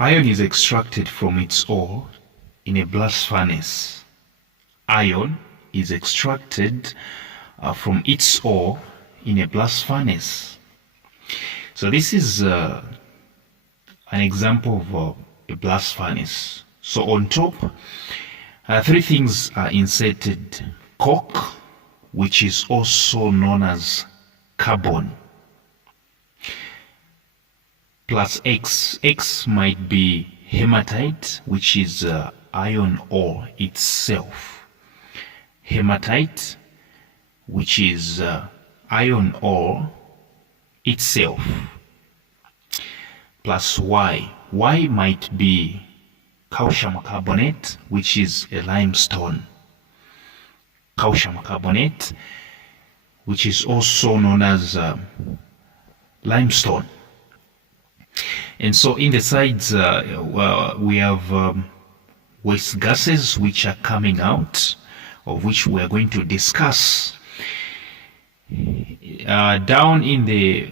Iron is extracted from its ore in a blast furnace. Iron is extracted from its ore in a blast furnace. So this is an example of a blast furnace. So on top, three things are inserted. Coke, which is also known as carbon, plus X. X might be hematite, which is iron ore itself. Hematite, which is iron ore itself, plus Y. Y might be calcium carbonate, which is a limestone. Calcium carbonate, which is also known as limestone. And so in the sides, we have waste gases which are coming out, of which we are going to discuss. Down in the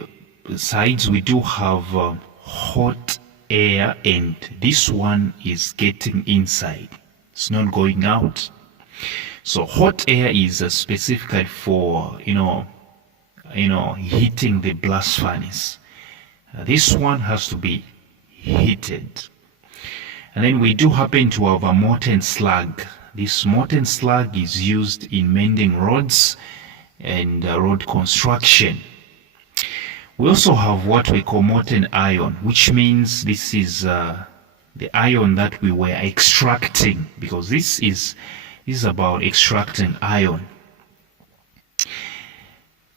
sides, we do have hot air, and this one is getting inside. It's not going out. So hot air is specifically for, heating the blast furnace. This one has to be heated. And then we do happen to have a molten slag. This molten slag is used in mending roads and road construction. We also have what we call molten iron, which means this is the iron that we were extracting, because this is about extracting iron.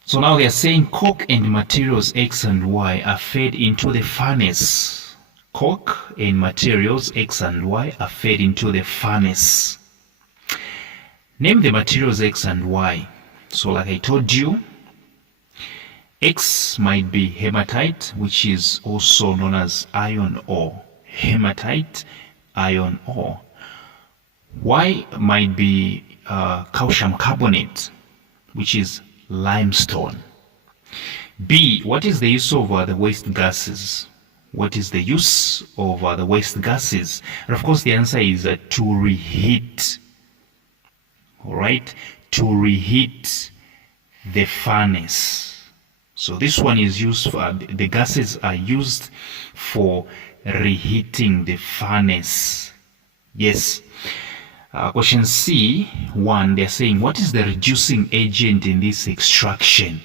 So now they are saying coke and materials X and Y are fed into the furnace. Coke and materials X and Y are fed into the furnace. Name the materials X and Y. So like I told you, X might be hematite, which is also known as iron ore. Hematite, iron ore. Y might be calcium carbonate, which is limestone. B, what is the use of the waste gases? What is the use of the waste gases? And of course the answer is to reheat. Alright, to reheat the furnace. So this one is used for, the gases are used for reheating the furnace. Yes. Question C1, they're saying, what is the reducing agent in this extraction?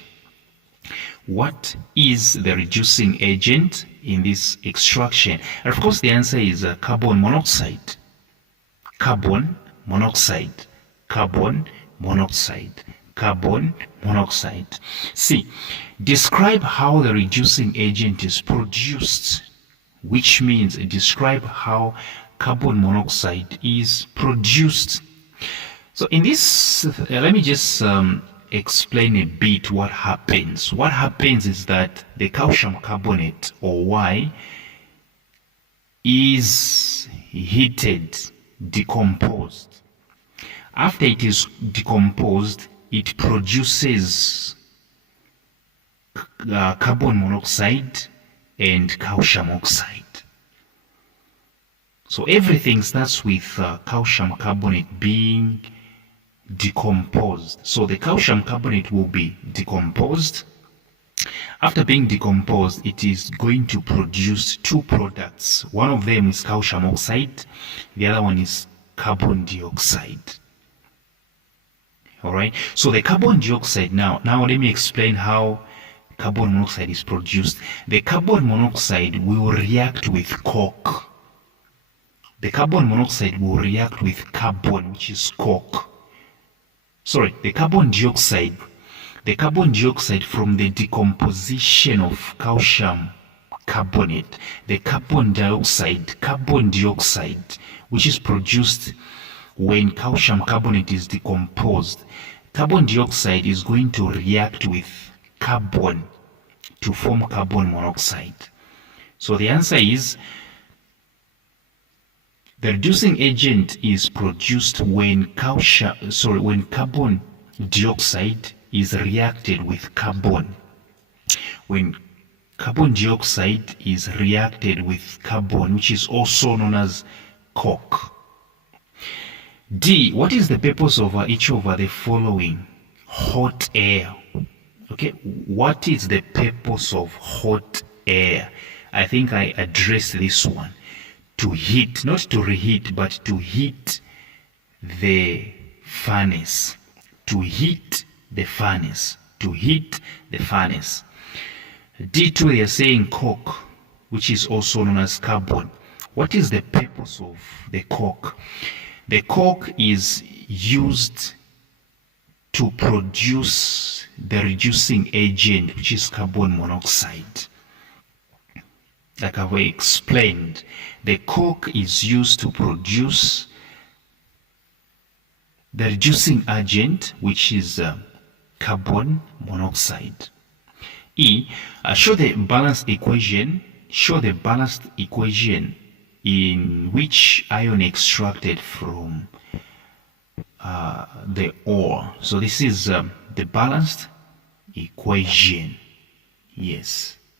What is the reducing agent in this extraction? And of course the answer is carbon monoxide. Carbon monoxide. Carbon monoxide. Carbon monoxide. C, describe how the reducing agent is produced, which means describe how carbon monoxide is produced. So in this, let me just explain a bit what happens. What happens is that the calcium carbonate, or Y, is heated, decomposed. After it is decomposed, it produces carbon monoxide and calcium oxide. So everything starts with calcium carbonate being decomposed. So the calcium carbonate will be decomposed. After being decomposed, it is going to produce two products. One of them is calcium oxide. The other one is carbon dioxide. Alright, so the carbon dioxide, now let me explain how carbon monoxide is produced. The carbon monoxide will react with coke. The carbon monoxide will react with carbon, which is coke. Sorry, the carbon dioxide from the decomposition of calcium carbonate, the carbon dioxide, which is produced when calcium carbonate is decomposed. Carbon dioxide is going to react with carbon to form carbon monoxide. So the answer is, the reducing agent is produced when carbon dioxide is reacted with carbon. When carbon dioxide is reacted with carbon, which is also known as coke. D, what is the purpose of each of the following? Hot air. Okay, what is the purpose of hot air? I think I addressed this one. To heat, not to reheat, but to heat the furnace. To heat the furnace. To heat the furnace. D2, they are saying coke, which is also known as carbon. What is the purpose of the coke? The coke is used to produce the reducing agent, which is carbon monoxide. Like I've explained, the coke is used to produce the reducing agent, which is carbon monoxide. E, show the balanced equation. Show the balanced equation in which ion extracted from the ore. So this is the balanced equation. Yes.